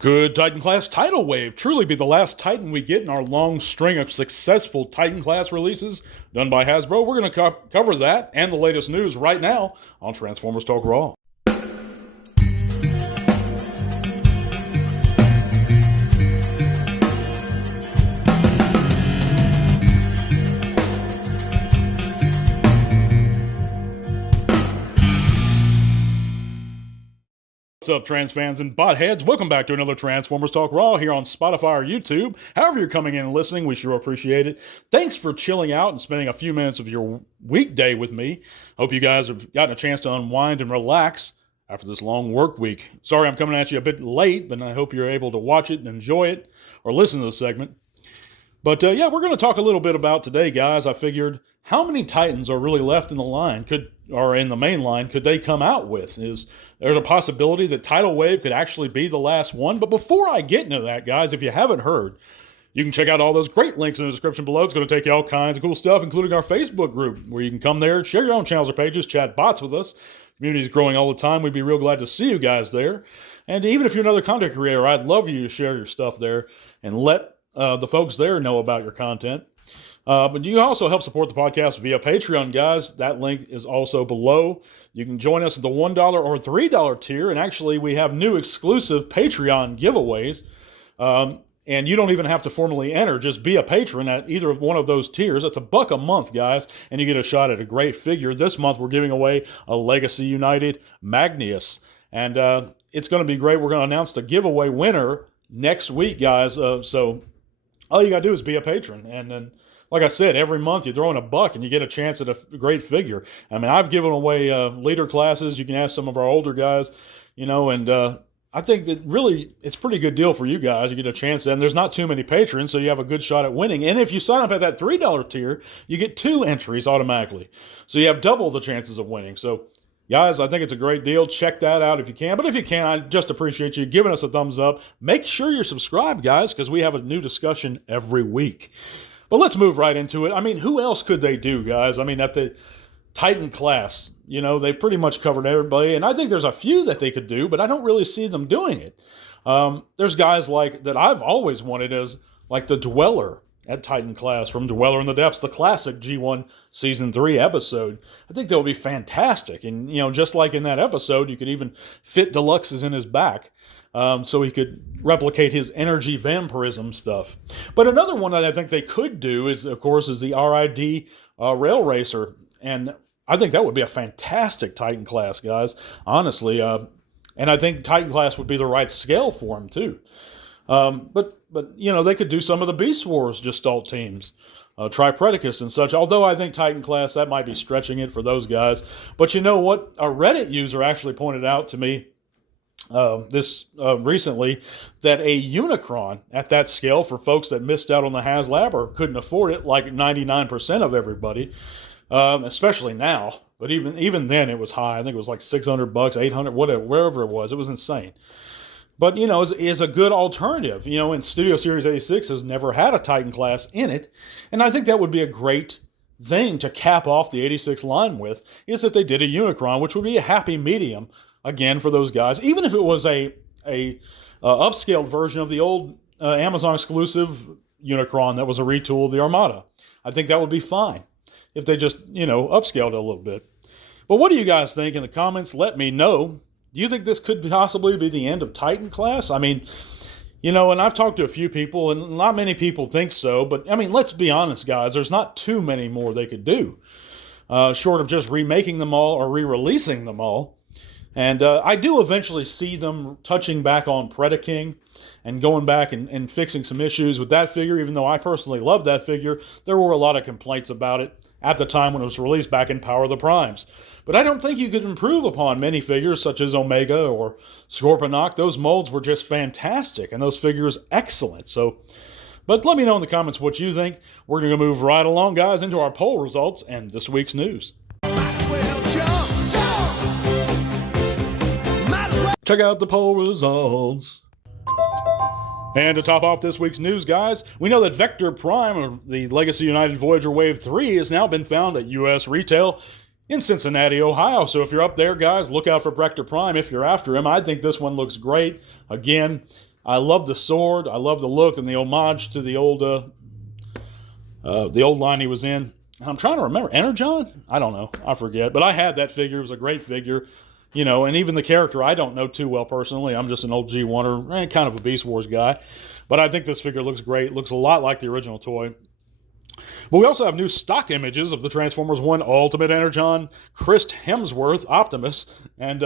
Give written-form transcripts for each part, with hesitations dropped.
Could Titan class Tidal Wave truly be the last Titan we get in our long string of successful Titan class releases done by Hasbro? We're going to cover that and the latest news right now on Transformers Talk Raw. What's up, trans fans and bot heads? Welcome back to another Transformers Talk Raw here on Spotify or YouTube. However you're coming in and listening, we sure appreciate it. Thanks for chilling out and spending a few minutes of your weekday with me. Hope you guys have gotten a chance to unwind and relax after this long work week. Sorry I'm coming at you a bit late, but I hope you're able to watch it and enjoy it or listen to the segment. But yeah, we're going to talk a little bit about today, guys. I figured how many Titans are really left in the line, or in the main line, could they come out with? There's a possibility that Tidal Wave could actually be the last one. But before I get into that, guys, if you haven't heard, you can check out all those great links in the description below. It's going to take you all kinds of cool stuff, including our Facebook group, where you can come there, share your own channels or pages, chat bots with us. Community is growing all the time. We'd be real glad to see you guys there. And even if you're another content creator, I'd love you to share your stuff there and let the folks there know about your content. But you also help support the podcast via Patreon, guys. That link is also below. You can join us at the $1 or $3 tier, and actually we have new exclusive Patreon giveaways. And you don't even have to formally enter. Just be a patron at either one of those tiers. It's $1 a month, guys, and you get a shot at a great figure. This month we're giving away a Legacy United Magnus, and it's going to be great. We're going to announce the giveaway winner next week, guys. So all you got to do is be a patron, and then, like I said, every month you throw in $1 and you get a chance at a great figure. I mean, I've given away leader classes. You can ask some of our older guys, and I think that really it's a pretty good deal for you guys. You get a chance, and there's not too many patrons, so you have a good shot at winning. And if you sign up at that $3 tier, you get 2 entries automatically. So you have double the chances of winning. So, guys, I think it's a great deal. Check that out if you can. But if you can, I just appreciate you giving us a thumbs up. Make sure you're subscribed, guys, because we have a new discussion every week. But let's move right into it. I mean, who else could they do, guys? I mean, at the Titan class, they pretty much covered everybody. And I think there's a few that they could do, but I don't really see them doing it. There's guys like that I've always wanted as like the Dweller at Titan class from Dweller in the Depths, the classic G1 Season 3 episode. I think that would be fantastic. And, just like in that episode, you could even fit Deluxe's in his back. So he could replicate his energy vampirism stuff. But another one that I think they could do is, of course, the RID Rail Racer. And I think that would be a fantastic Titan class, guys, honestly. And I think Titan class would be the right scale for him, too. But they could do some of the Beast Wars Gestalt teams, Tripredicus and such. Although I think Titan class, that might be stretching it for those guys. But you know what? A Reddit user actually pointed out to me recently that a Unicron at that scale for folks that missed out on the HasLab or couldn't afford it, like 99% of everybody, especially now. But even then it was high. I think it was like $600, $800, whatever, wherever it was. It was insane. But, is a good alternative. And Studio Series 86 has never had a Titan class in it. And I think that would be a great thing to cap off the 86 line with, is if they did a Unicron, which would be a happy medium, again, for those guys. Even if it was a upscaled version of the old Amazon exclusive Unicron that was a retool of the Armada. I think that would be fine if they just, upscaled it a little bit. But what do you guys think in the comments? Let me know. Do you think this could possibly be the end of Titan class? I mean, and I've talked to a few people, and not many people think so. But, I mean, let's be honest, guys. There's not too many more they could do, short of just remaking them all or re-releasing them all. And I do eventually see them touching back on Predaking and going back and fixing some issues with that figure. Even though I personally love that figure, there were a lot of complaints about it at the time when it was released back in Power of the Primes. But I don't think you could improve upon many figures such as Omega or Scorponok. Those molds were just fantastic, and those figures excellent. But let me know in the comments what you think. We're going to move right along, guys, into our poll results and this week's news. Check out the poll results. And to top off this week's news, guys, we know that Vector Prime of the Legacy United Voyager Wave 3 has now been found at U.S. retail in Cincinnati, Ohio. So if you're up there, guys, look out for Vector Prime if you're after him. I think this one looks great. Again, I love the sword. I love the look and the homage to the old line he was in. I'm trying to remember. Energon? I don't know. I forget. But I had that figure. It was a great figure. And even the character I don't know too well personally. I'm just an old G1er, kind of a Beast Wars guy. But I think this figure looks great. Looks a lot like the original toy. But we also have new stock images of the Transformers 1 Ultimate Energon, Chris Hemsworth, Optimus. And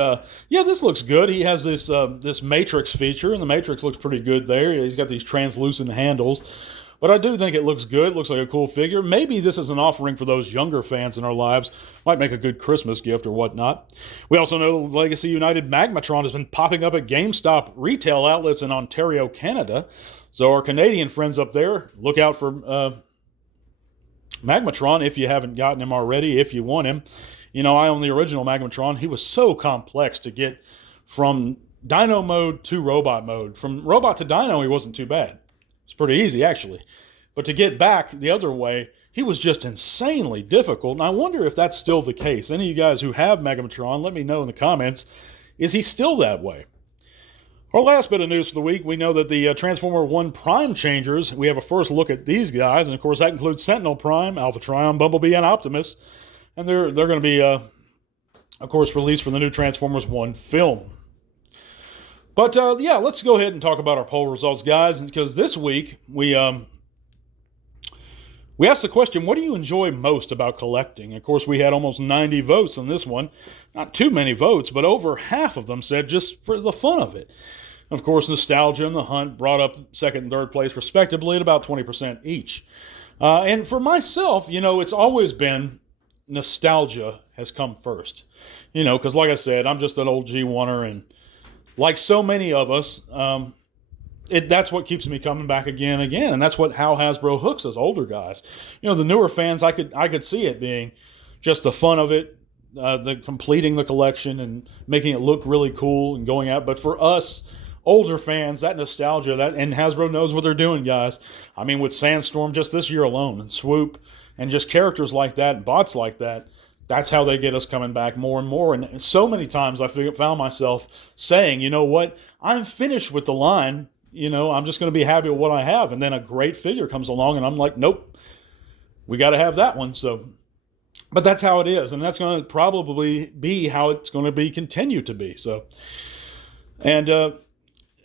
this looks good. He has this Matrix feature, and the Matrix looks pretty good there. He's got these translucent handles. But I do think it looks good. It looks like a cool figure. Maybe this is an offering for those younger fans in our lives. Might make a good Christmas gift or whatnot. We also know Legacy United Magmatron has been popping up at GameStop retail outlets in Ontario, Canada. So our Canadian friends up there, look out for Magmatron if you haven't gotten him already, if you want him. I own the original Magmatron. He was so complex to get from Dino mode to robot mode. From robot to Dino, he wasn't too bad. It's pretty easy, actually. But to get back the other way, he was just insanely difficult. And I wonder if that's still the case. Any of you guys who have Megamatron, let me know in the comments. Is he still that way? Our last bit of news for the week, we know that the Transformer 1 Prime changers, we have a first look at these guys. And, of course, that includes Sentinel Prime, Alpha Trion, Bumblebee, and Optimus. And they're going to be, of course, released for the new Transformers 1 film. But, let's go ahead and talk about our poll results, guys, because this week we asked the question, what do you enjoy most about collecting? Of course, we had almost 90 votes on this one. Not too many votes, but over half of them said just for the fun of it. Of course, nostalgia and the hunt brought up second and third place, respectively, at about 20% each. And for myself, it's always been nostalgia has come first. Because like I said, I'm just an old G1er, and like so many of us, that's what keeps me coming back again and again, and that's how Hasbro hooks us older guys. The newer fans, I could see it being just the fun of it, the completing the collection and making it look really cool and going out. But for us older fans, that nostalgia, and Hasbro knows what they're doing, guys. I mean, with Sandstorm just this year alone, and Swoop, and just characters like that and bots like that. That's how they get us coming back more and more. And so many times I found myself saying, you know what, I'm finished with the line. I'm just going to be happy with what I have. And then a great figure comes along and I'm like, nope, we got to have that one. But that's how it is. And that's going to probably be how it's going to be continued to be. And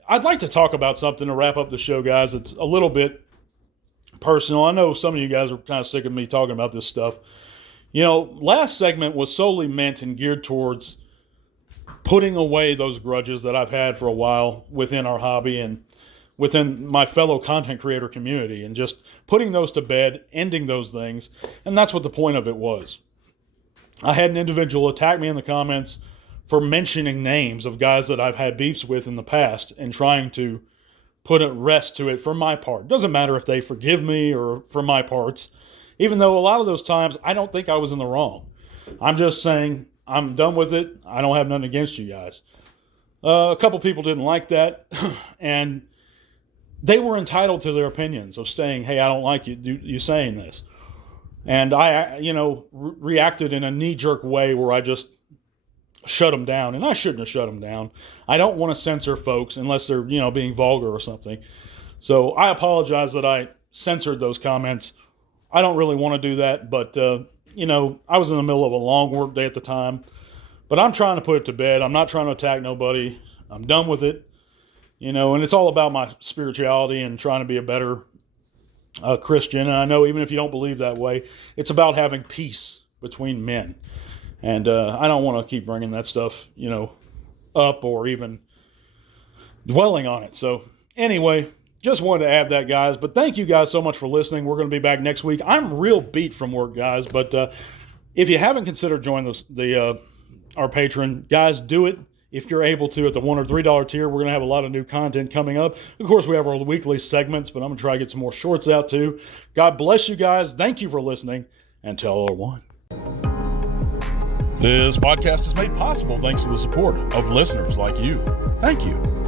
I'd like to talk about something to wrap up the show, guys. It's a little bit personal. I know some of you guys are kind of sick of me talking about this stuff. Last segment was solely meant and geared towards putting away those grudges that I've had for a while within our hobby and within my fellow content creator community, and just putting those to bed, ending those things. And that's what the point of it was. I had an individual attack me in the comments for mentioning names of guys that I've had beefs with in the past and trying to put a rest to it for my part. Doesn't matter if they forgive me or for my parts. Even though a lot of those times, I don't think I was in the wrong. I'm just saying, I'm done with it. I don't have nothing against you guys. A couple people didn't like that. And they were entitled to their opinions of saying, hey, I don't like you saying this. And I, reacted in a knee-jerk way where I just shut them down. And I shouldn't have shut them down. I don't want to censor folks unless they're, being vulgar or something. So I apologize that I censored those comments. I don't really want to do that, but, I was in the middle of a long work day at the time. But I'm trying to put it to bed. I'm not trying to attack nobody. I'm done with it. And it's all about my spirituality and trying to be a better Christian. And I know even if you don't believe that way, it's about having peace between men. And I don't want to keep bringing that stuff, up or even dwelling on it. So anyway, just wanted to add that, guys. But thank you guys so much for listening. We're going to be back next week. I'm real beat from work, guys. But if you haven't considered joining our patron, guys, do it. If you're able to, at the $1 or $3 tier, we're going to have a lot of new content coming up. Of course, we have our weekly segments, but I'm going to try to get some more shorts out too. God bless you guys. Thank you for listening, and tell one. This podcast is made possible thanks to the support of listeners like you. Thank you.